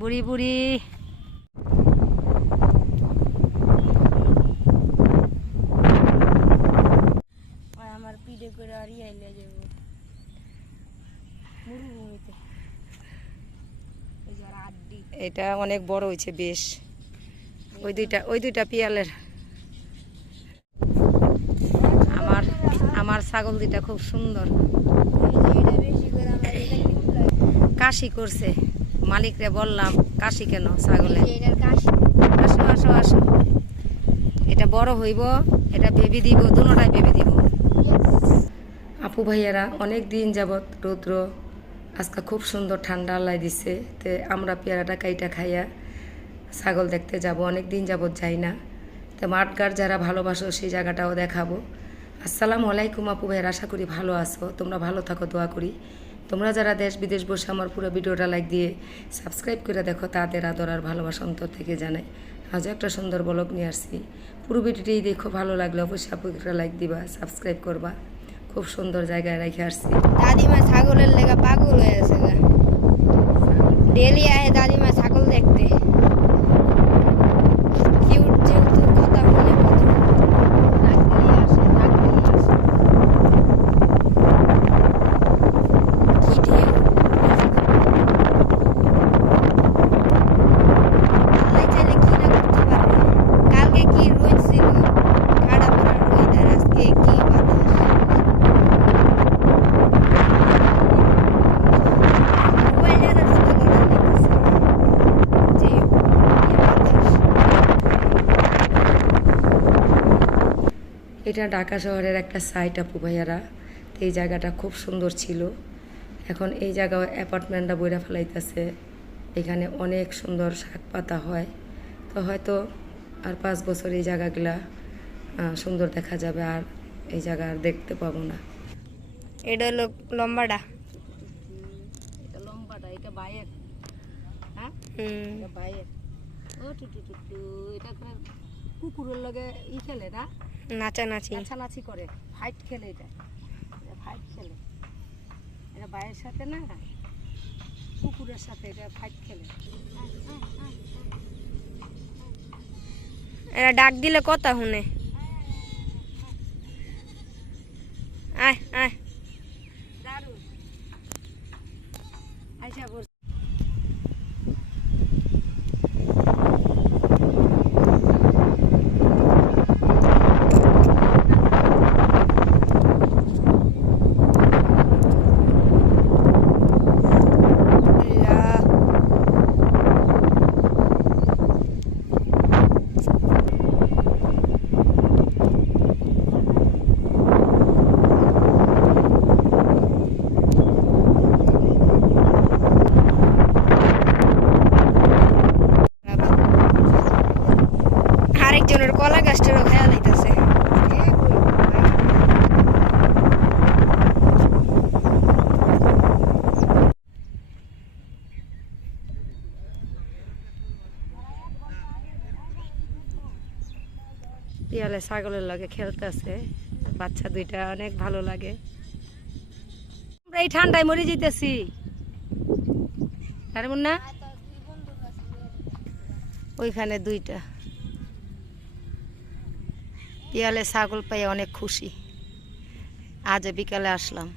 বুড়ি বুড়ি। আমার পিঠে করে আর ইয়াইলে যাব মরুভূমিতে। এটা অনেক বড় হয়েছে বেশ। ওই দুইটা ওই দুইটা পিয়ালের। আমার আমার ছাগল দুইটা খুব সুন্দর। কাশি করছে। মালিকরে বললাম কাশি কেন ছাগলে? আসো আসো আসো। এটা বড় হইব এটা ভেবে দিব দুটাই ভেবে দিব। আপু ভাইয়ারা অনেক দিন যাবৎ রৌদ্র আজকে খুব সুন্দর ঠান্ডা আল্লাহ দিছে। তে আমরা পেয়ারাটা কাইটা খাইয়া ছাগল দেখতে যাব অনেক দিন যাবৎ যাই না। তো মাঠঘাট যারা ভালোবাসো সেই জায়গাটাও দেখাবো। আসসালামু আলাইকুম আপু ভাইয়ার আশা করি ভালো আছো। তোমরা ভালো থাকো দোয়া করি। তোমরা যারা দেশ বিদেশ বসে আমার পুরো ভিডিওটা লাইক দিয়ে সাবস্ক্রাইব করে দেখো, তাদের আদর আর ভালোবাসা অন্তর থেকে জানাই। আজও একটা সুন্দর ব্লগ নিয়ে আসছি। পুরো ভিডিওটি দেখো, ভালো লাগলে অবশ্যই আপনারা লাইক দিবা সাবস্ক্রাইব করবা। খুব সুন্দর জায়গায় রেখে আসছি। দাদিমা ছাগলের লেগা পাগল হয়ে আছে ডেলি আহে দাদিমা ছাগল দেখতে। এটা ঢাকা শহরের একটা সাইট আপু ভাইয়ারা। তো এই জায়গাটা খুব সুন্দর ছিল। এখন এই জায়গা অ্যাপার্টমেন্টটা বইরা ফেলাইতেছে। এখানে অনেক সুন্দর শাক পাতা হয়। তো হয়তো আর পাঁচ বছর এই জায়গাগুলা সুন্দর দেখা যাবে আর এই জায়গা আর দেখতে পাবো না। এটা হলো লম্বাটা এটা লম্বাটা এটা বাইয়ের হ্যাঁ হুম বাইয়ের ও টু টু টু এটা করে কুকুরের লগে ই খেলে না? নাচানাচি। নাচানাচি করে। ফাইট খেলে এটা। এটা ফাইট খেলে। এটা ভাইয়ের সাথে না? কুকুরের সাথে এটা ফাইট খেলে। এরা ডাক দিলে কথা শুনে। আয় আয়। দারুণ। আইসা পড়ছে আল্লাহ। আরেকজনের কলা গাছটারও খেয়াল হইতেছে পিয়ালে ছাগলের লগে খেলতেছে, বাচ্চা দুইটা অনেক ভালো লাগে। আমরা এই ঠান্ডায় মরে যেতেছি আরে মুন্না? ওইখানে দুইটা। পিয়ালে ছাগল পাই অনেক খুশি। আজ বিকালে আসলাম।